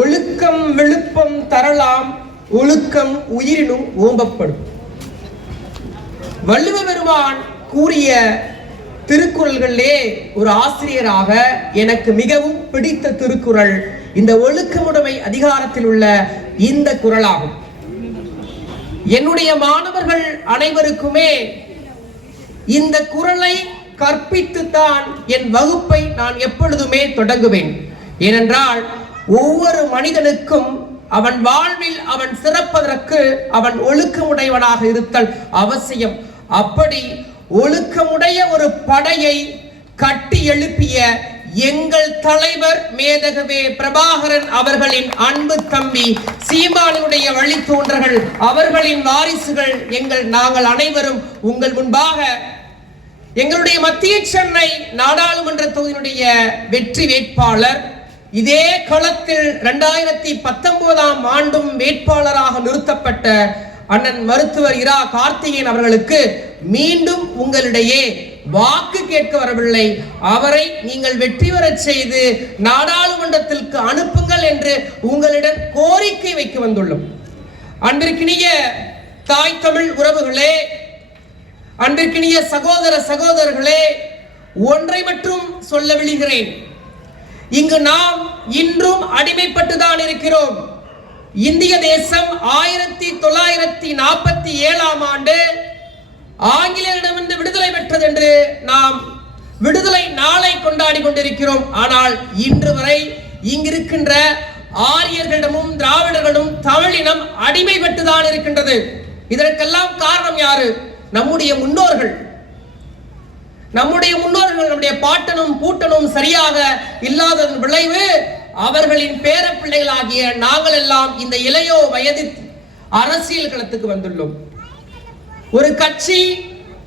ஒழுக்கம் விழுப்பம் தரலாம் ஒழுக்கம் உயிரினும் ஓம்பப்படும். வள்ளுவ பெருமான் கூறிய திருக்குறள்களிலே ஒரு ஆசிரியராக எனக்கு மிகவும் பிடித்த திருக்குறள் இந்த ஒழுக்கமுடைமை அதிகாரத்தில் உள்ள இந்த குறளாகும். என்னுடைய மாணவர்கள் அனைவருக்குமே இந்த குறளை கற்பித்துத்தான் என் வகுப்பை நான் எப்பொழுதுமே தொடங்குவேன். ஏனென்றால் ஒவ்வொரு மனிதனுக்கும் அவன் வாழ்வில் அவன் சிறப்பதற்கு அவன் ஒழுக்கமுடையவனாக இருத்தல் அவசியம். அப்படி ஒழுக்கமுடைய ஒரு படையை கட்டி எழுப்பிய எங்கள் தலைவர் மேதகவே பிரபாகரன் அவர்களின் அன்பு தம்பி சீமானுடைய வழித்தோன்றர்கள் அவர்களின் வாரிசுகள் எங்கள் நாங்கள் அனைவரும் உங்கள் முன்பாக எங்களுடைய மத்திய சென்னை நாடாளுமன்ற தொகுதியினுடைய வெற்றி வேட்பாளர் இதே களத்தில் இரண்டாயிரத்தி பத்தொன்பதாம் ஆண்டும் வேட்பாளராக நிறுத்தப்பட்ட அண்ணன் மருத்துவர் இரா கார்த்திகேயன் அவர்களுக்கு மீண்டும் உங்களிடையே வாக்கு கேட்க வரவில்லை. அவரை நீங்கள் வெற்றி பெறச் செய்து நாடாளுமன்றத்திற்கு அனுப்புங்கள் என்று உங்களிடம் கோரிக்கை வைக்க வந்துள்ளோம். அன்பிற்கினிய தாய் தமிழ் உறவுகளே அன்பிற்கினிய சகோதர சகோதரர்களே ஒன்றை மட்டும் சொல்ல விழுகிறேன். இங்கு நாம் இன்றும் அடிமைப்பட்டுதான் இருக்கிறோம். இந்திய தேசம் ஆயிரத்தி தொள்ளாயிரத்தி நாற்பத்தி ஏழாம் ஆண்டு ஆங்கிலேயரிடமிருந்து விடுதலை பெற்றது என்று நாம் விடுதலை நாளை கொண்டாடி கொண்டிருக்கிறோம். ஆனால் இன்று வரை இங்கிருக்கின்ற ஆரியர்களிடமும் திராவிடர்களும் தமிழினம் அடிமைப்பட்டுதான் இருக்கின்றது. இதற்கெல்லாம் காரணம் யாரு? நம்முடைய முன்னோர்கள். நம்முடைய முன்னோர்கள் நம்முடைய பாட்டனும் பூட்டனும் சரியாக இல்லாததன் விளைவு அவர்களின் பேர பிள்ளைகளாகிய நாங்கள் எல்லாம் இந்த இளையோ வயது அரசியல் களத்துக்கு வந்துள்ளோம். ஒரு கட்சி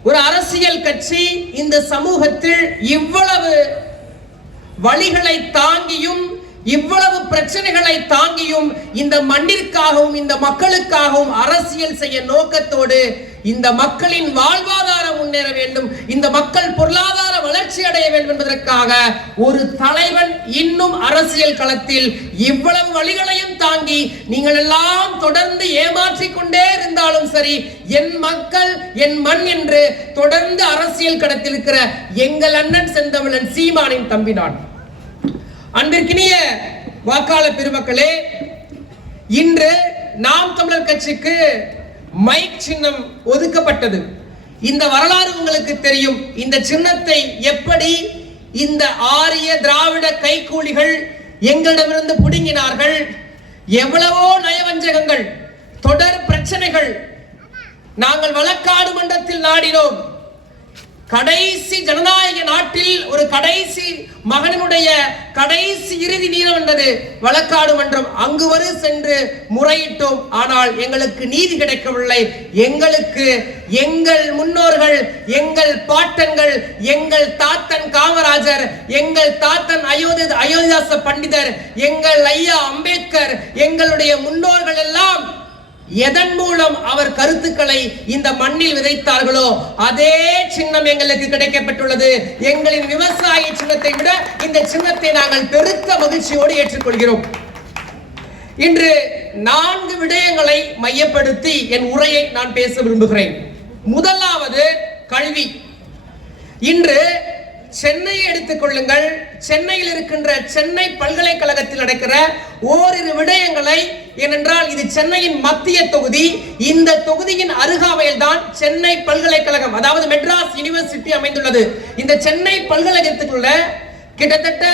ஒரு அரசியல் கட்சி இந்த சமூகத்தில் இவ்வளவு வழிகளை தாங்கியும் இவ்வளவு பிரச்சனைகளை தாங்கியும் இந்த மண்ணிற்காகவும் இந்த மக்களுக்காகவும் அரசியல் செய்ய நோக்கத்தோடு இந்த மக்களின் வாழ்வாதாரம் முன்னேற வேண்டும் இந்த மக்கள் பொருளாதார வளர்ச்சி அடைய வேண்டும் என்பதற்காக ஒரு தலைவன் இன்னும் அரசியல் களத்தில் இவ்வளவு வழிகளையும் தாங்கி நீங்கள் எல்லாம் தொடர்ந்து ஏமாற்றிக் கொண்டே இருந்தாலும் சரி என் மக்கள் என் மண் என்று தொடர்ந்து அரசியல் களத்தில் இருக்கிற எங்கள் அண்ணன் செந்தமிழன் சீமானின் தம்பி நான். அன்பிற்கினிய வாக்காளர் பெருமக்களே இன்று நாம் தமிழர் கட்சிக்கு மைக் சின்னம் ஒதுக்கப்பட்டது. இந்த வரலாறு உங்களுக்கு தெரியும். இந்த சின்னத்தை எப்படி இந்த ஆரிய திராவிட கைக்கூலிகள் எங்களிடமிருந்து புடுங்கினார்கள்? எவ்வளவோ நயவஞ்சகங்கள் தொடர் பிரச்சனைகள் நாங்கள் வழக்காடு மன்றத்தில் நாடினோம். கடைசி ஜனநாயக நாட்டில் ஒரு கடைசி மகனுடைய கடைசி இறுதி நீரம் என்றது வழக்காடு மன்றம். அங்கு வரு சென்று முறையிட்டோம். ஆனால் எங்களுக்கு நீதி கிடைக்கவில்லை. எங்களுக்கு எங்கள் முன்னோர்கள் எங்கள் பாட்டன்கள் எங்கள் தாத்தன் காமராஜர் எங்கள் தாத்தன் அயோத்தி அயோத்திதாச பண்டிதர் எங்கள் ஐயா அம்பேத்கர் எங்களுடைய முன்னோர்கள் எல்லாம் எதன் மூலம் அவர் கருத்துக்களை இந்த மண்ணில் விதைத்தார்களோ அதே சின்னம் எங்களுக்கு கிடைக்கப்பட்டுள்ளது. எங்களின் விவசாய சின்னத்தை விட இந்த சின்னத்தை நாங்கள் பெருத்த மகிழ்ச்சியோடு ஏற்றுக்கொள்கிறோம். இன்று நான்கு விடயங்களை மையப்படுத்தி என் உரையை நான் பேச விரும்புகிறேன். முதலாவது கல்வி. இன்று சென்னையை எடுத்துக் கொள்ளுங்கள். சென்னையில் இருக்கின்ற சென்னை பல்கலைக்கழகத்தில் நடக்கிற ஓரிரு விடயங்களை ஏனென்றால் இது சென்னையின் மத்திய தொகுதி. இந்த தொகுதியின் அருகாமையில் தான் சென்னை பல்கலைக்கழகம் அதாவது மெட்ராஸ் யூனிவர்சிட்டி அமைந்துள்ளது. இந்த சென்னை பல்கலைக்கழகத்துக்குள்ள கிட்டத்தட்ட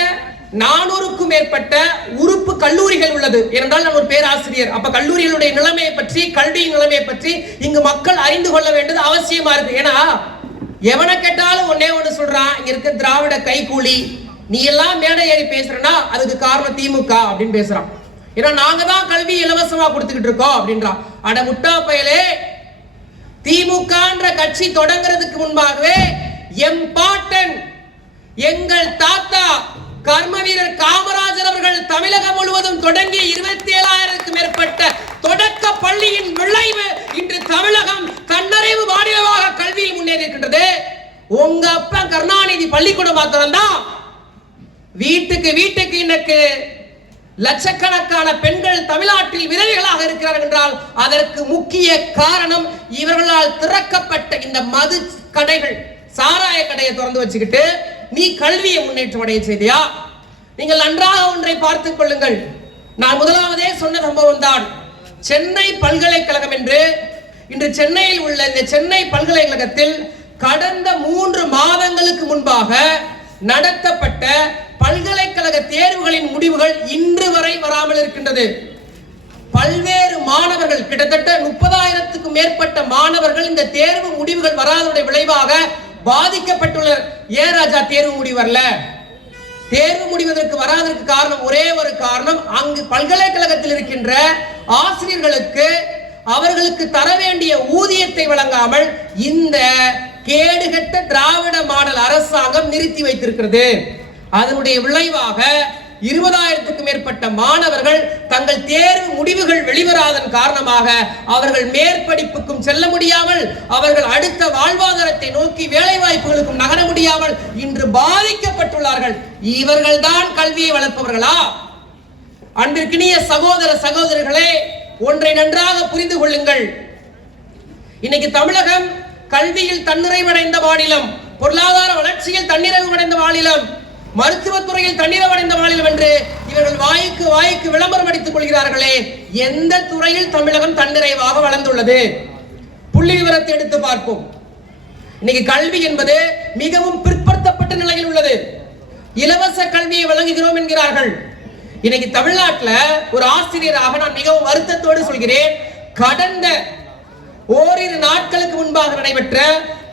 நானூறுக்கும் மேற்பட்ட உறுப்பு கல்லூரிகள் உள்ளது. என்றால் நான் ஒரு பேராசிரியர். அப்ப கல்லூரிகளுடைய நிலைமையை பற்றி கல்வியின் நிலைமையை பற்றி இங்கு மக்கள் அறிந்து கொள்ள வேண்டியது அவசியமா இருக்கு? ஏன்னா எவனை கேட்டாலும் ஒன்னே ஒன்று சொல்றான் இங்க இருக்க திராவிட கைகூலி. நீ எல்லாம் மேடை ஏறி பேசுறனா அதுக்கு காரணம் திமுக அப்படின்னு பேசுறான். ஏன்னா நாங்க தான் கல்வி இலவசமா கொடுத்துக்கிட்டு இருக்கோம் அப்படின்றான். அட முட்டா பயலே திமுகன்ற கட்சி தொடங்குறதுக்கு முன்பாகவே எம் பாட்டன் எங்கள் தாத்தா கர்ம வீரர் காமராஜர் அவர்கள் தமிழகம் முழுவதும் தொடங்கி இருபத்தி ஏழாயிரத்துக்கும் மேற்பட்ட தொடக்க பள்ளியின் விளைவு இன்று தமிழகம் தன்னறிவு மாநிலமாக கல்வியில் முன்னேறி இருக்கின்றது உங்க அப்பா கருணாநிதி பள்ளிக்கூடம் மாத்திரம் தான். வீட்டுக்கு வீட்டுக்கு இன்னைக்கு லட்சக்கணக்கான பெண்கள் தமிழ்நாட்டில் விதவைகளாக இருக்கிறார்கள் என்றால் அதற்கு முக்கிய காரணம் இவர்களால் திறக்கப்பட்ட இந்த மது கடைகள் சாராய கடையை திறந்து வச்சுக்கிட்டு நீ கல்வியை முன்னேற்றம் அடைய செய்தியா? நீங்கள் நன்றாக ஒன்றை பார்த்துக் கொள்ளுங்கள். நான் முதலாவதே சொன்ன சம்பவம் தான் சென்னை பல்கலைக்கழகம் என்று இன்று சென்னையில் உள்ள இந்த சென்னை பல்கலைக்கழகத்தில் கடந்த மூன்று மாதங்களுக்கு முன்பாக நடத்தப்பட்ட பல்கலைக்கழக தேர்வுகளின் முடிவுகள் இன்று வரை வராமல் இருக்கின்றது. பல்வேறு மாணவர்கள் கிட்டத்தட்ட முப்பதாயிரத்துக்கும் மேற்பட்ட மாணவர்கள் இந்த தேர்வு முடிவுகள் வராதனுடைய விளைவாக பாதிக்கப்பட்டுள்ள ஏன் ராஜா தேர்வு முடி வரல. தேர்வு முடிவதற்கு வராததற்கு காரணம் ஒரே ஒரு காரணம் அங்கு பல்கலைக்கழகத்தில் இருக்கின்ற ஆசிரியர்களுக்கு அவர்களுக்கு தர வேண்டிய ஊதியத்தை வழங்காமல் இந்த கேடுகட்ட திராவிட மாடல் அரசாங்கம் நிறுத்தி வைத்திருக்கிறது. அதனுடைய விளைவாக இருபதாயிரத்துக்கும் மேற்பட்ட மாணவர்கள் தங்கள் தேர்வு முடிவுகள் வெளிவராதன் காரணமாக அவர்கள் மேற்படிப்புக்கும் செல்ல முடியாமல் அவர்கள் அடுத்த வாழ்வாதாரத்தை நோக்கி வேலை வாய்ப்புகளுக்கும் நகர முடியாமல் இன்று பாதிக்கப்பட்டுள்ளார்கள். இவர்கள்தான் கல்வியை வளர்ப்பவர்களா? அன்பிற்கினிய சகோதர சகோதரர்களே ஒன்றை நன்றாக புரிந்து கொள்ளுங்கள். இன்னைக்கு தமிழகம் கல்வியில் தன்னிறைவடைந்த மாநிலம் பொருளாதார வளர்ச்சியில் தன்னிறைவடைந்த மாநிலம். மருத்துவத்துறையில் தன்னிறைவடைந்த மாநிலம் என்று இவர்கள் வாய்க்கு வாய்க்கு விளம்பரம் அடித்துக் கொள்கிறார்களே எந்த துறையில் தமிழகம் தன்னிறைவாக வளர்ந்துள்ளது? புள்ளி விவரத்தை எடுத்து பார்ப்போம். இன்னைக்கு கல்வி என்பது மிகவும் பிற்படுத்தப்பட்ட நிலையில் உள்ளது. இலவச கல்வியை வழங்குகிறோம் என்கிறார்கள். இன்னைக்கு தமிழ்நாட்டில் ஒரு ஆசிரியராக நான் மிகவும் வருத்தத்தோடு சொல்கிறேன் கடந்த ஓரிரு நாட்களுக்கு முன்பாக நடைபெற்ற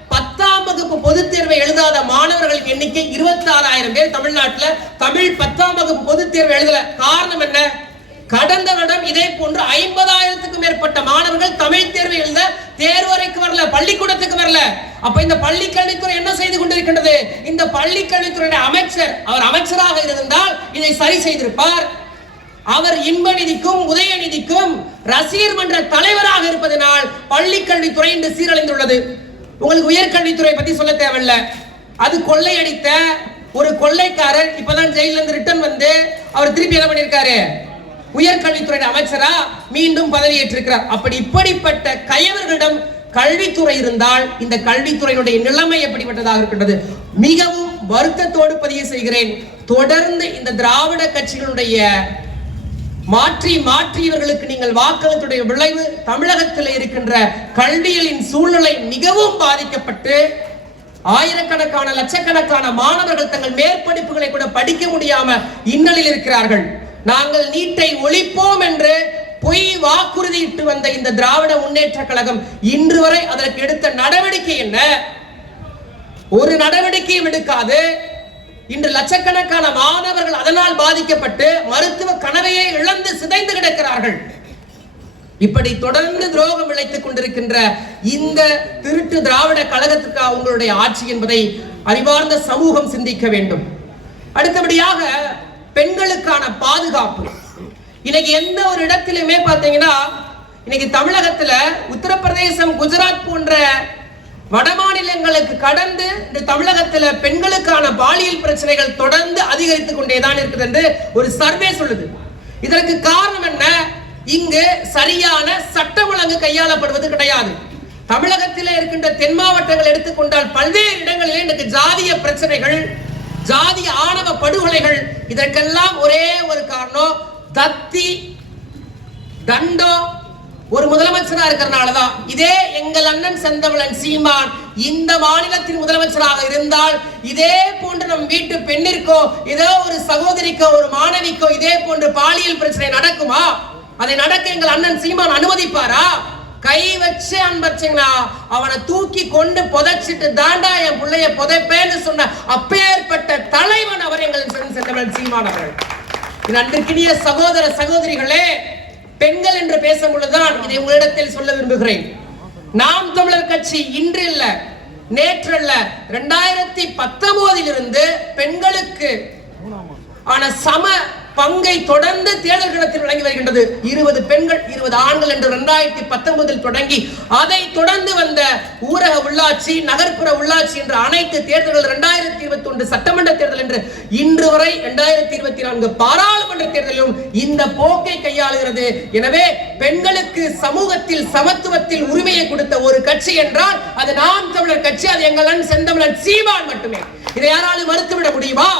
பத்தாம் வகுப்பு பொதுத் தேர்வை எழுதாத மாணவர்களுக்கு எண்ணிக்கை இருபத்தி ஆறாயிரம் பேர் தமிழ்நாட்டில் தமிழ் பத்தாம் வகுப்பு பொதுத் தேர்வு எழுதல. காரணம் என்ன? கடந்த வருடம் இதே போன்று ஐம்பதாயிரத்துக்கும் மேற்பட்ட மாணவர்கள் தமிழ் தேர்வு எழுத தேர்வறைக்கு வரல பள்ளிக்கூடத்துக்கு வரல. அப்ப இந்த பள்ளி கல்வித்துறை என்ன செய்து கொண்டிருக்கின்றது? இந்த பள்ளி கல்வித்துறையுடைய அமைச்சர் அவர் அமைச்சராக இருந்தால் இதை சரி செய்திருப்பார். அவர் இன்ப நிதிக்கும் உதயநிதிக்கும் ரசிகர் மன்ற தலைவராக இருப்பதனால் பள்ளி கல்வித்துறை இன்று சீரழிந்துள்ளது. உங்களுக்கு உயர்கல்வித்துறை பத்தி சொல்ல தேவையில்ல. அது கொள்ளையடித்த ஒரு கொள்ளைக்காரர் இப்பதான் ஜெயில இருந்து ரிட்டர்ன் வந்து அவர் திருப்பி என்ன பண்ணிருக்காரு? உயர்கல்வித்துறை அமைச்சரா மீண்டும் பதவியேற்றிருக்கிறார். அப்படி இப்படிப்பட்ட கயவர்களிடம் கல்வித்துறை இருந்தால் இந்த கல்வித்துறையினுடைய நிலைமை எப்படிப்பட்டதாக இருக்கின்றது? மிகவும் வருத்தத்தோடு பதிவு செய்கிறேன். தொடர்ந்து இந்த திராவிட கட்சிகளுடைய மாற்றி மாற்றி இவர்களுக்கு நீங்கள் வாக்களித்துடைய விளைவு தமிழகத்தில் இருக்கின்ற கல்வியலின் சூழ்நிலை மிகவும் பாதிக்கப்பட்டு ஆயிரக்கணக்கான லட்சக்கணக்கான மாணவர்கள் தங்கள் மேற்படிப்புகளை கூட படிக்க முடியாம இன்னலில் இருக்கிறார்கள். நாங்கள் நீட்டை ஒழிப்போம் என்று பொய் வாக்குறுதியிட்டு வந்த இந்த திராவிட முன்னேற்ற கழகம் இன்று வரை அதற்கு எடுத்த நடவடிக்கை என்ன? ஒரு நடவடிக்கையும் எடுக்காது. இன்று லட்சக்கணக்கான மாணவர்கள் அதனால் பாதிக்கப்பட்டு மருத்துவ கனவையை இழந்து சிதைந்து கிடக்கிறார்கள். இப்படி தொடர்ந்து துரோகம் இழைத்துக் கொண்டிருக்கின்ற இந்த திருட்டு திராவிட கழகத்துக்கு அவங்களுடைய ஆட்சி என்பதை அறிவார்ந்த சமூகம் சிந்திக்க வேண்டும். அடுத்தபடியாக பெண்களுக்கான பாதுகாப்பு. இன்னைக்கு எந்த ஒரு இடத்திலுமே பார்த்தீங்கன்னா இன்னைக்கு தமிழகத்துல உத்தரப்பிரதேசம் குஜராத் போன்ற வட மாநிலங்களுக்கு கடந்து இந்த தமிழகத்துல பெண்களுக்கான பாலியல் பிரச்சனைகள் தொடர்ந்து அதிகரித்துக் கொண்டேதான் இருக்குது என்று ஒரு சர்வே சொல்லுது. இதற்கு காரணம் என்ன? இங்கு சரியான சட்டம் ஒழுங்கு கையாளப்படுவது கிடையாது. தமிழகத்தில் இருக்கின்ற தென் மாவட்டங்கள் எடுத்துக்கொண்டால் பல்வேறு இடங்களிலே இன்றைக்கு ஜாதிய பிரச்சனைகள் ஜாதிய ஆணவ படுகொலைகள் இதற்கெல்லாம் ஒரே ஒரு காரணம் தத்தி தண்டோ ஒரு முதலமைச்சரா இருக்கிறனால தான் இதே எங்கள் அண்ணன் செந்தமிழன் சீமான் இந்த மாநிலத்தின் முதலமைச்சராக இருந்தால் இதே போன்று நம் வீட்டு பெண்ணிற்கோ ஏதோ ஒரு சகோதரிக்கோ ஒரு மாணவிக்கோ இதே போன்று பாலியல் பிரச்சனை நடக்குமா? அதை நடக்க எங்கள் அண்ணன் சீமான் அனுமதிப்பாரா? கை வச்சு அன்பச்சிங்களா அவனை தூக்கி கொண்டு புதைச்சிட்டு தாண்டா என் பிள்ளைய புதைப்பேன்னு சொன்ன அப்பேற்பட்ட தலைவன் அவர் எங்கள் செந்தமிழன் சீமான் அவர்கள். நன்றிக்கினிய சகோதர சகோதரிகளே பெண்கள் என்று பேசும் பொழுதுதான் இதை உங்களிடத்தில் சொல்ல விரும்புகிறேன். நாம் தமிழர் கட்சி இன்று இல்ல நேற்று அல்ல ரெண்டாயிரத்தி பத்தொன்பதிலிருந்து பெண்களுக்கு ஆன சம பங்கை தொடர்ந்து தேர்தல் களத்தில் வழங்கி வருகின்றது. இருபது பெண்கள் இருபது ஆண்கள் என்று இரண்டாயிரத்தி பத்தொன்பதில் தொடங்கி அதை தொடர்ந்து வந்த ஊரக உள்ளாட்சி நகர்ப்புற உள்ளாட்சி என்ற அனைத்து தேர்தல்கள் இரண்டாயிரத்தி இருபத்தி ஒன்று சட்டமன்ற தேர்தல் என்று இன்று வரை இரண்டாயிரத்தி இருபத்தி நான்கு பாராளுமன்ற தேர்தலிலும் இந்த போக்கை கையாளுகிறது. எனவே பெண்களுக்கு சமூகத்தில் சமத்துவத்தில் உரிமையை கொடுத்த ஒரு கட்சி என்றால் அது நாம் தமிழர் கட்சி அது எங்கள் செந்தமிழன் சீமான் மட்டுமே. இதை யாராலும் மறுத்துவிட முடியுமா?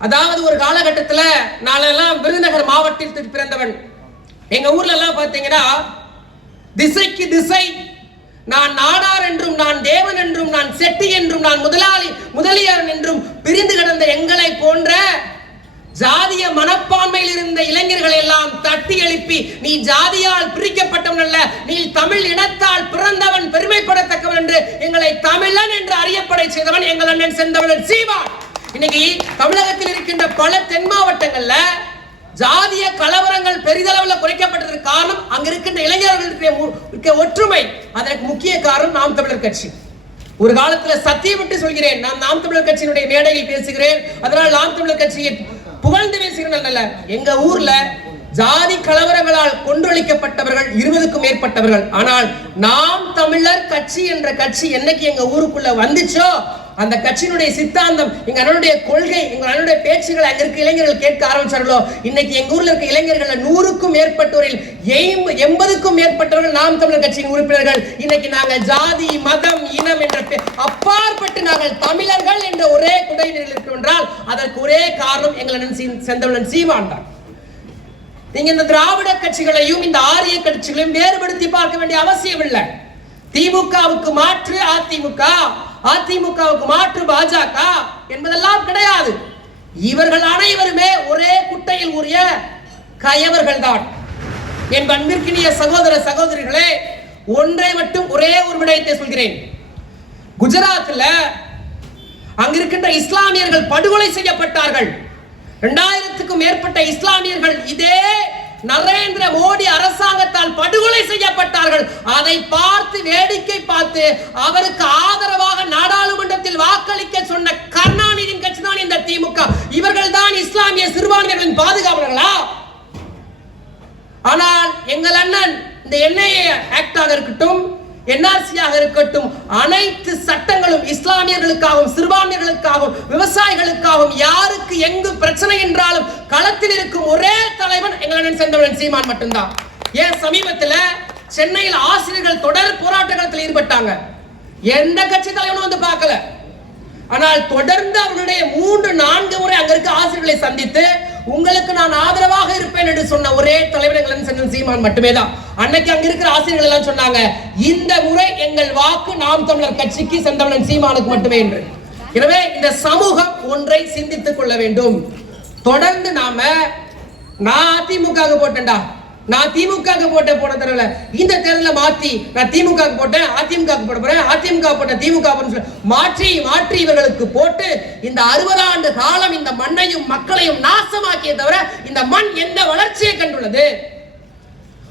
அதாவது ஒரு காலகட்டத்தில் நாளெல்லாம் விருதுநகர் மாவட்டத்தில் பிறந்தவன். எங்க ஊர்ல எல்லாம் பார்த்தீங்கன்னா திசைக்கு திசை நான் நாடார் என்றும் நான் தேவன் என்றும் நான் செட்டி என்றும் நான் முதலாளி முதலியார் என்றும் பிரிந்து கிடந்த எங்களை போன்ற ஜாதிய மனப்பான்மையில் இருந்த இளைஞர்களை எல்லாம் தட்டி எழுப்பி நீ ஜாதியால் பிரிக்கப்பட்டவன் அல்ல நீ தமிழ் இனத்தால் பிறந்தவன் பெருமைப்படத்தக்கவன் என்று எங்களை தமிழன் என்று அறியப்படை செய்தவன் எங்கள் அண்ணன் செந்தவன் சீவான் இன்னைக்கு தமிழகத்தில் இருக்கின்ற பல தென் மாவட்டங்கள்ல ஜாதிய கலவரங்கள் பெரிதளவில் குறைக்கப்பட்டதற்கு காரணம் அங்க இருக்கின்ற இளைஞர்களுடைய ஒற்றுமை. அதற்கு முக்கிய காரணம் நாம் தமிழர் கட்சி. ஒரு காலத்துல சத்தியம் விட்டு சொல்கிறேன். நான் நாம் தமிழர் கட்சியினுடைய மேடையில் பேசுகிறேன். அதனால் நாம் தமிழர் கட்சியை புகழ்ந்து பேசுகிறேன் அல்ல. எங்க ஊர்ல ஜாதி கலவரங்களால் கொன்றொழிக்கப்பட்டவர்கள் இருபதுக்கும் மேற்பட்டவர்கள். ஆனால் நாம் தமிழர் கட்சி என்ற கட்சி என்னைக்கு எங்க ஊருக்குள்ள வந்துச்சோ அந்த கட்சியினுடைய சித்தாந்தம் எங்க அண்ணனுடைய கொள்கை எங்க அண்ணனுடைய பேச்சுகளை அங்க இருக்க இளைஞர்கள் கேட்க ஆரம்பிச்சார்களோ இன்னைக்கு எங்க ஊர்ல இருக்க இளைஞர்கள் நூறுக்கும் மேற்பட்டோரில் எண்பதுக்கும் மேற்பட்டவர்கள் நாம் தமிழர் கட்சியின் உறுப்பினர்கள். இன்னைக்கு நாங்க ஜாதி மதம் இனம் என்ற அப்பாற்பட்டு நாங்கள் தமிழர்கள் என்ற ஒரே குடையினர் இருக்கிறோம் என்றால் அதற்கு ஒரே காரணம் எங்கள் அண்ணன் சீ- செந்தமிழன் சீமான் தான். நீங்க இந்த திராவிட கட்சிகளையும் இந்த ஆரிய கட்சிகளையும் வேறுபடுத்தி பார்க்க வேண்டிய அவசியம் இல்லை. திமுகவுக்கு மாற்று அதிமுக அதிமுகவுக்கு மாற்று பாஜக என்பதெல்லாம் கிடையாது. இவர்கள் அனைவருமே ஒரே குட்டையில் உரிய கயவர்கள் தான். என் அன்பிற்கினிய சகோதர சகோதரிகளே ஒன்றை மட்டும் ஒரே ஒரு விடயத்தை சொல்கிறேன். குஜராத்தில் அங்கிருக்கின்ற இஸ்லாமியர்கள் படுகொலை செய்யப்பட்டார்கள். இரண்டாயிரத்துக்கும் மேற்பட்ட இஸ்லாமியர்கள் இதே நரேந்திர மோடி அரசாங்கத்தால் படுகொலை செய்யப்பட்டார்கள். அதை பார்த்து வேடிக்கை பார்த்து அவருக்கு ஆதரவாக நாடாளுமன்றத்தில் வாக்களிக்க சொன்ன கருணாநிதியின் கட்சி தான் இந்த திமுக. இவர்கள் தான் இஸ்லாமிய சிறுபான்மைகளின் பாதுகாவலர்களா? ஆனால் எங்கள் அண்ணன் இந்த என்ஐஏ ஆக்டாக இருக்கட்டும் என்ஆர்சியாக இருக்கட்டும் அனைத்து சட்டங்களும் இஸ்லாமியர்களுக்காகவும் சிறுபான்மையர்களுக்காகவும் விவசாயிகளுக்காகவும் யாருக்கு எங்கு பிரச்சனை என்றாலும் களத்தில் இருக்கும் ஒரே தலைவன் எங்களுடன் சேர்ந்தவன் சீமான் மட்டும்தான். ஏன் சமீபத்தில் சென்னையில் ஆசிரியர்கள் தொடர் போராட்டத்தில் ஈடுபட்டாங்க. எந்த கட்சி தலைவனும் வந்து பார்க்கல. ஆனால் தொடர்ந்து அவருடைய மூன்று நான்கு முறை அங்க இருக்க ஆசிரியர்களை சந்தித்து உங்களுக்கு நான் ஆதரவாக இருப்பேன் என்று சொன்ன ஒரே தலைவர் எங்கள் சீமான் மட்டுமே தான் அன்னைக்கு அங்க இருக்கிற ஆசிரியர்கள் எல்லாம் சொன்னாங்க இந்த முறை எங்கள் வாக்கு நாம் தமிழர் கட்சிக்கு செந்தமிழன் சீமானுக்கு மட்டுமே என்று. எனவே இந்த சமூகம் ஒன்றை சிந்தித்துக் கொள்ள வேண்டும். தொடர்ந்து நாம நான் அதிமுக போட்டேன்டா. நான் திமுக போட்ட போன தடவை இந்த தேர்தல மாத்தி நான் திமுக போட்டேன் அதிமுக போட போறேன் அதிமுக போட்ட திமுக மாற்றி மாற்றி இவர்களுக்கு போட்டு இந்த அறுபது ஆண்டு காலம் இந்த மண்ணையும் மக்களையும் நாசமாக்கிய தவிர இந்த மண் எந்த வளர்ச்சியை கண்டுள்ளது?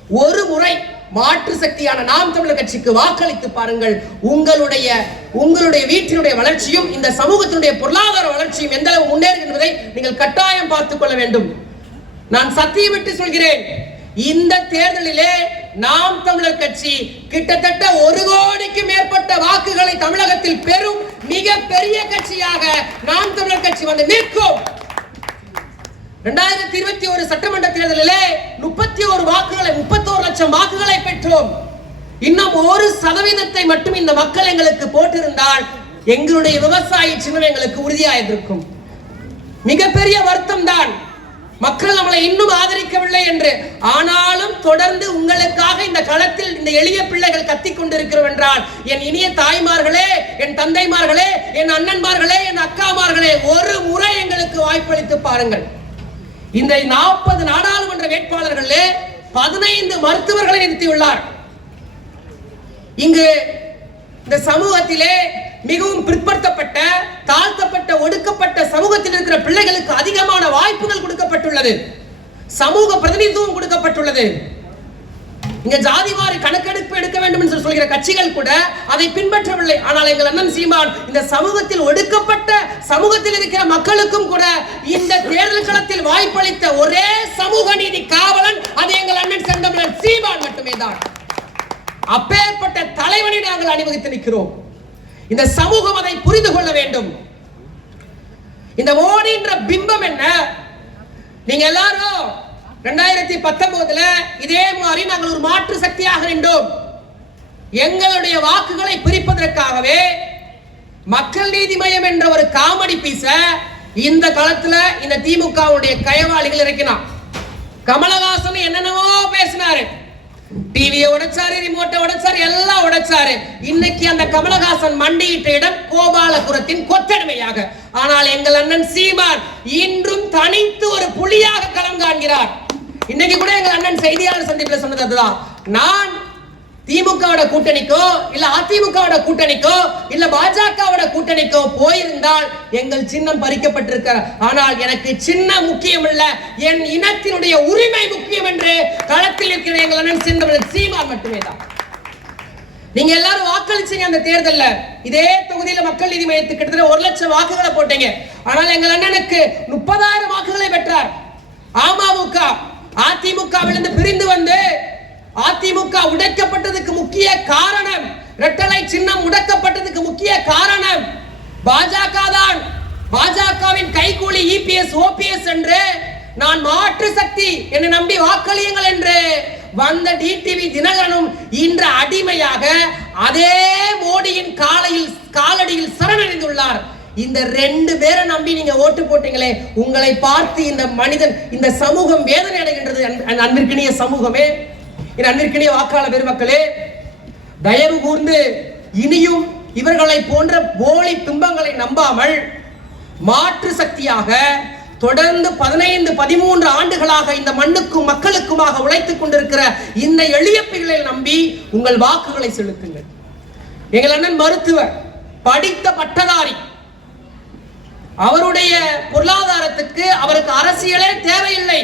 ஒரு முறை மாற்று சக்தியான நாம் தமிழர் கட்சிக்கு வாக்களித்து பாருங்கள். உங்களுடைய உங்களுடைய வீட்டினுடைய வளர்ச்சியும் இந்த சமூகத்தினுடைய பொருளாதார வளர்ச்சியும் எந்த அளவு முன்னேறும் என்பதை நீங்கள் கட்டாயம் பார்த்துக் கொள்ள வேண்டும். நான் சத்தியமிட்டு சொல்கிறேன். இந்த தேர்தலிலே நாம் தமிழர் கட்சி கிட்டத்தட்ட ஒரு கோடிக்கு மேற்பட்ட வாக்குகளை தமிழகத்தில் பெறும் மிக பெரிய கட்சியாக நாம் தமிழர் கட்சி வந்து நிற்கும். இரண்டாயிரத்தி இருபத்தி ஒரு சட்டமன்ற தேர்தலிலே முப்பத்தி ஒரு வாக்குகளை முப்பத்தோரு லட்சம் வாக்குகளை பெற்றோம். இன்னும் ஒரு சதவீதத்தை மட்டும் இந்த மக்கள் எங்களுக்கு போட்டிருந்தால் எங்களுடைய விவசாய சின்னம் எங்களுக்கு உறுதியாக இருக்கும் மிகப்பெரிய வருத்தம் தான் மக்கள் நம்மளை இன்னும் ஆதரிக்கவில்லை என்று. ஆனாலும் தொடர்ந்து உங்களுக்காக இந்த களத்தில் இந்த எளிய பிள்ளைகள் கத்திக் கொண்டிருக்கிறோம் என்றால் என் இனிய தாய்மார்களே என் தந்தைமார்களே என் அண்ணன்மார்களே என் அக்காமார்களே ஒரு முறை எங்களுக்கு வாய்ப்பளித்து பாருங்கள். இந்த நாற்பது நாடாளுமன்ற வேட்பாளர்களே பதினைந்து மருத்துவர்களை நிறுத்தியுள்ளார். இங்கு இந்த சமூகத்திலே மிகவும் பிற்படுத்தப்பட்ட தாழ்த்தப்பட்ட ஒடுக்கப்பட்ட சமூகத்தில் இருக்கிற பிள்ளைகளுக்கு அதிகமான வாய்ப்புகள் கொடுக்கப்பட்டுள்ளது. சமூக பிரதிநிதித்துவம் கொடுக்கப்பட்டுள்ளது. இங்க ஜாதிவாரி கணக்கெடுப்பு எடுக்க வேண்டும் என்று சொல்கிற கட்சிகள் கூட அதை பின்பற்றவில்லை. ஆனால் எங்கள் அண்ணன் சீமான் இந்த சமூகத்தில் ஒடுக்கப்பட்ட சமூகத்தில் இருக்கிற மக்களுக்கும் கூட இந்த தேர்தல் ஒரே சமூக நீதி காவலன் அது எங்கள் அண்ணன் செந்தமிழன் சீமான் மட்டுமே தான் அப்பேற்பட்ட தலைவனை நாங்கள் அணிவகுத்து நிற்கிறோம். இந்த சமூகம் அதை புரிந்து கொள்ள வேண்டும். இந்த மோடின்ற பிம்பம் என்ன? நீங்க எல்லாரும் ரெண்டாயிரத்தி பத்தொன்பதுல இதே மாதிரி நாங்கள் ஒரு மாற்று சக்தியாக நின்றோம். எங்களுடைய வாக்குகளை பிரிப்பதற்காகவே மக்கள் நீதி மையம் என்ற ஒரு காமெடி பீஸ இந்த காலத்துல இந்த திமுகவுடைய கயவாளிகள் இறக்கினான் கமலஹாசன் என்னென்னவோ பேசினாரு. டிவியை உடைச்சாரு ரிமோட்டை உடைச்சாரு எல்லாம் உடைச்சாரு. இன்னைக்கு அந்த கமலஹாசன் மண்டியிட்ட இடம் கோபாலபுரத்தின் கொத்தடிமையாக. ஆனால் எங்கள் அண்ணன் சீமான் இன்றும் தனித்து ஒரு புலியாக களம் காண்கிறார் இன்னைக்கு கூட எங்கள் அண்ணன் செய்தியாளர் சந்திப்பில் சொன்னது அதுதான். நான் திமுகவோட கூட்டணிக்கோ இல்ல அதிமுகவோட கூட்டணிக்கோ இல்ல பாஜகவோட கூட்டணிக்கோ போயிருந்தால் எங்கள் சின்னம் பறிக்கப்பட்டிருக்க ஆனால் எனக்கு சின்னம் முக்கியம் இல்ல என் இனத்தினுடைய உரிமை முக்கியம் என்று களத்தில் இருக்கிற எங்கள் அண்ணன் சின்னவர்கள் சீமான் மட்டுமே தான். நீங்க எல்லாரும் வாக்களிச்சீங்க அந்த தேர்தல்ல. இதே தொகுதியில மக்கள் நீதி மையத்துக்கு கிட்டத்தட்ட ஒரு லட்சம் வாக்குகளை போட்டீங்க. ஆனால் எங்கள் அண்ணனுக்கு முப்பதாயிரம் வாக்குகளை பெற்றார். அமமுக அதிமுகவிலிருந்து பிரிந்து வந்து அதிமுக உடைக்கப்பட்டதுக்கு முக்கிய காரணம் இரட்டலை சின்னம் உடைக்கப்பட்டதுக்கு முக்கிய காரணம் பாஜக தான். பாஜகவின் கைகூலி இபிஎஸ் ஓபிஎஸ் என்று நான் மாற்று சக்தி என்னை நம்பி வாக்களியுங்கள் என்று வந்த டிடிவி தினகரனும் இன்று அடிமையாக அதே மோடியின் காலையில் காலடியில் சரணடைந்துள்ளார். இந்த ரெண்டு பேரை நம்பி நீங்க ஓட்டு போட்டீங்களே உங்களை பார்த்து இந்த மனிதன் இந்த சமூகம் வேதனை அடைகின்றது அன்பிற்கினிய சமூகமே. என் அன்பிற்கினிய வாக்காளர் பெருமக்களே தயவு கூர்ந்து இனியும் இவர்களை போன்ற போலி பிம்பங்களை நம்பாமல் மாற்று சக்தியாக தொடர்ந்து பதினைந்து பதிமூன்று ஆண்டுகளாக இந்த மண்ணுக்கும் மக்களுக்குமாக உழைத்துக் கொண்டிருக்கிற இந்த எளிய பிள்ளைகளை நம்பி உங்கள் வாக்குகளை செலுத்துங்கள். எங்கள் அண்ணன் மருத்துவர் படித்த பட்டதாரி அவருடைய பொருளாதாரத்துக்கு அவருக்கு அரசியலே தேவையில்லை.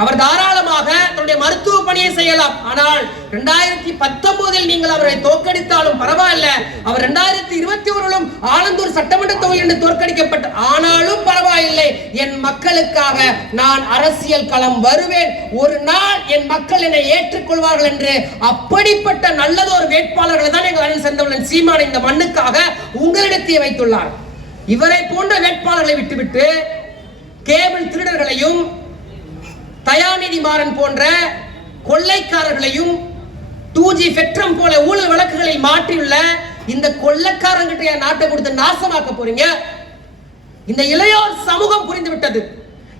அவர் தாராளமாக தன்னுடைய மருத்துவ பணியை செய்யலாம். ஆனால் இரண்டாயிரத்தி பத்தொன்பதில் நீங்கள் அவரை தோற்கடித்தாலும் பரவாயில்ல. அவர் இரண்டாயிரத்தி இருபத்தி ஒன்றிலும் ஆலந்தூர் சட்டமன்ற தொகுதியில் தோற்கடிக்கப்பட்ட ஆனாலும் பரவாயில்லை. என் மக்களுக்காக நான் அரசியல் களம் வருவேன். ஒரு நாள் என் மக்கள் என்னை ஏற்றுக்கொள்வார்கள் என்று அப்படிப்பட்ட நல்லதொரு வேட்பாளர்களை தான் எங்கள் அண்ணன் செந்தவளன் சீமான இந்த மண்ணுக்காக உங்களிடத்தை வைத்துள்ளார். இவரை போன்ற வேட்பாளர்களை விட்டுவிட்டு கேபிள் திருடர்களையும் தயாநிதி மாறன் போன்ற கொள்ளைக்காரர்களையும் டூ ஜி போல ஊழல் வழக்குகளில் மாற்றியுள்ள இந்த கொள்ளைக்காரங்கிட்ட நாட்டை கொடுத்து நாசமாக்க போறீங்க? இந்த இளையோர் சமூகம் புரிந்து விட்டது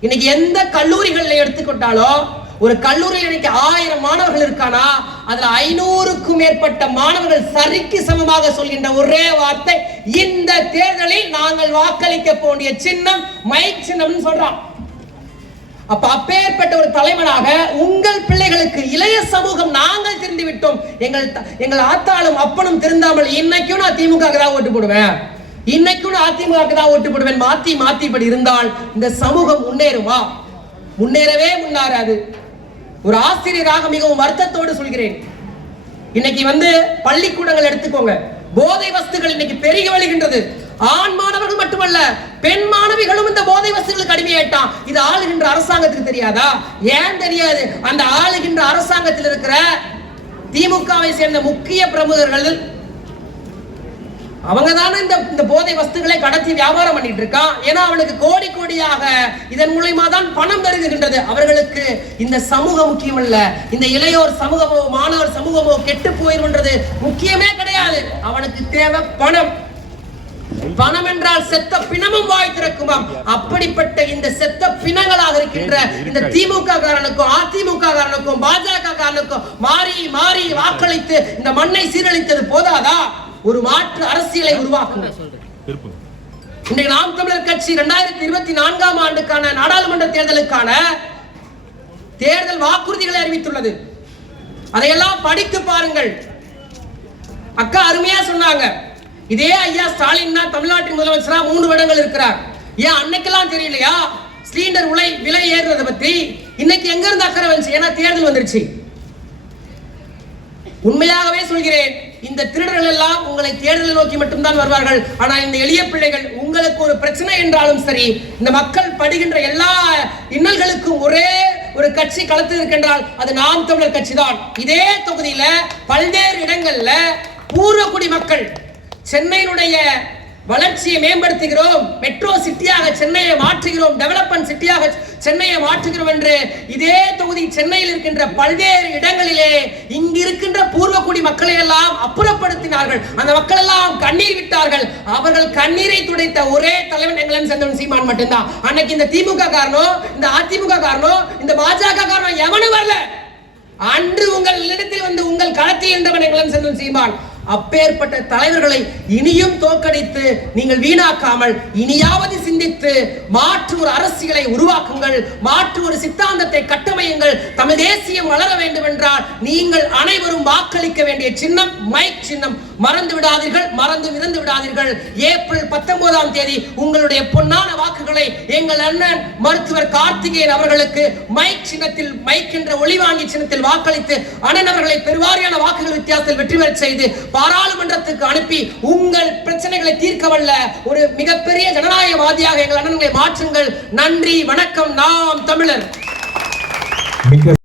இன்னைக்கு எந்த கல்லூரிகளில் எடுத்துக்கொண்டாலும் ஒரு கல்லூரியில் இன்னைக்கு ஆயிரம் மாணவர்கள் இருக்கானா அதுல ஐநூறுக்கும் மேற்பட்ட மாணவர்கள் சரிக்கு சமமாக சொல்கின்ற ஒரே வார்த்தை இந்த தேர்தலில் நாங்கள் வாக்களிக்க போண்டிய சின்னம் மைக் சின்னம்னு சொல்றான். அப்ப அப்பேற்பட்ட ஒரு தலைவனாக உங்கள் பிள்ளைகளுக்கு இளைய சமூகம் நாங்கள் திருந்து விட்டோம் எங்கள் எங்கள் ஆத்தாளும் அப்பனும் திருந்தாமல் இன்னைக்கும் நான் திமுக தான் ஓட்டு போடுவேன். இன்னைக்கும் நான் அதிமுக தான் ஓட்டு போடுவேன். மாத்தி மாத்தி இப்படி இருந்தால் இந்த சமூகம் முன்னேறுமா? முன்னேறவே முன்னாராது ஒரு ஆசிரியராக மிகவும் வருத்தத்தோடு சொல்கிறேன். இன்னைக்கு வந்து பள்ளிக்கூடங்கள் எடுத்துக்கோங்க. போதை வஸ்துகள் இன்னைக்கு பெருகி வழிகின்றது. ஆண் மாணவர்கள் மட்டுமல்ல பெண் மாணவிகளும் இந்த போதை வஸ்துகளுக்கு அடிமையாயிட்டான். இது ஆளுகின்ற அரசாங்கத்துக்கு தெரியாதா? ஏன் தெரியாது? அந்த ஆளுகின்ற அரசாங்கத்தில் இருக்கிற திமுகவை சேர்ந்த முக்கிய பிரமுகர்கள் அவங்க தானே இந்த இந்த போதை வஸ்துகளை கடத்தி வியாபாரம் பண்ணிட்டு இருக்கான். ஏன்னா அவனுக்கு கோடி கோடியாக இதன் மூலயமா தான் பணம் பெருகுகின்றது அவர்களுக்கு இந்த சமூகம் முக்கியமல்ல. இந்த இளையோர் சமூகமோ மாணவர் சமூகமோ கெட்டு போயிருன்றது முக்கியமே கிடையாது. அவனுக்கு தேவை பணம். பணம் என்றால் செத்த பிணமும் வாய் திறக்குமாம். அப்படிப்பட்ட இந்த செத்த பிணங்களாக இருக்கின்ற இந்த திமுக காரனுக்கும் அதிமுக காரனுக்கும் பாஜக காரனுக்கும் மாறி மாறி வாக்களித்து இந்த மண்ணை சீரழித்தது போதாதா? ஒரு மாற்று அரசியலை உருவாக்கும் இன்றைக்கு நாம் தமிழர் கட்சி இரண்டாயிரத்தி இருபத்தி நான்காம் ஆண்டுக்கான நாடாளுமன்ற தேர்தலுக்கான தேர்தல் வாக்குறுதிகளை அறிவித்துள்ளது. அதையெல்லாம் படித்து பாருங்கள். அக்கா அருமையா சொன்னாங்க. இதே ஐயா ஸ்டாலின் தான் தமிழ்நாட்டின் முதலமைச்சரா மூணு வருடங்கள் இருக்கிறார். ஏன் அன்னைக்கெல்லாம் தெரியலையா? சிலிண்டர் உலை விலை ஏறுறதை பத்தி இன்னைக்கு எங்க இருந்து அக்கறை வந்துச்சு? ஏன்னா தேர்தல் வந்துருச்சு. உண்மையாகவே சொல்கிறேன் இந்த திருடர்கள் எல்லாம் உங்களை தேர்தலை நோக்கி மட்டும்தான் வருவார்கள். ஆனால் இந்த எளிய பிள்ளைகள் உங்களுக்கு ஒரு பிரச்சனை என்றாலும் சரி இந்த மக்கள் படுகின்ற எல்லா இன்னல்களுக்கும் ஒரே ஒரு கட்சி களத்தில் இருக்கின்றால் அது நாம் தமிழர் கட்சி தான் இதே தொகுதியில பல்வேறு இடங்கள்ல பூர்வக்குடி மக்கள் சென்னையினுடைய வளர்ச்சியை மேம்படுத்துகிறோம். மெட்ரோ சிட்டியாக சென்னையை மாற்றுகிறோம். டெவலப்மெண்ட் சிட்டியாக சென்னையை மாற்றுகிறோம் என்று இதே தொகுதி சென்னையில் இருக்கின்ற பல்வேறு இடங்களிலே இங்கு இருக்கின்ற பூர்வக்குடி மக்களை எல்லாம் அப்புறப்படுத்தினார்கள். அந்த மக்கள் எல்லாம் கண்ணீர் விட்டார்கள். அவர்கள் கண்ணீரை துடைத்த ஒரே தலைவன் எங்களன் செந்தவன் சீமான் மட்டும்தான். அன்னைக்கு இந்த திமுக காரணம் இந்த அதிமுக காரணம் இந்த பாஜக காரணம் எவனும் வரல. அன்று உங்கள் இடத்தில் வந்து உங்கள் களத்தில் இருந்தவன் எங்களன் செந்தவன் சீமான். அப்பேற்பட்ட தலைவர்களை இனியும் தோற்கடித்து நீங்கள் வீணாக்காமல் இனியாவது சிந்தித்து மாற்று ஒரு அரசியலை உருவாக்குங்கள் மாற்று ஒரு சித்தாந்தத்தை கட்டமையுங்கள் தமிழ் தேசியம் வளர வேண்டும் என்றால் நீங்கள் அனைவரும் வாக்களிக்க வேண்டிய சின்னம் மைக் சின்னம். மறந்து விடாதீர்கள் மறந்து இறந்து விடாதீர்கள். ஏப்ரல் பத்தொன்பதாம் தேதி உங்களுடைய பொன்னான வாக்குகளை எங்கள் அண்ணன் மருத்துவர் கார்த்திகேயன் அவர்களுக்கு மைக் சின்னத்தில் மைக் என்ற ஒளிவாங்கி சின்னத்தில் வாக்களித்து அண்ணன் அவர்களை பெருவாரியான வாக்குகள் வித்தியாசத்தில் வெற்றி பெற செய்து பாராளுமன்றத்துக்கு அனுப்பி உங்கள் பிரச்சனைகளை தீர்க்க வல்ல ஒரு மிகப்பெரிய ஜனநாயகவாதியாக எங்கள் அண்ணன்களை மாற்றுங்கள். நன்றி வணக்கம். நாம் தமிழர். மிக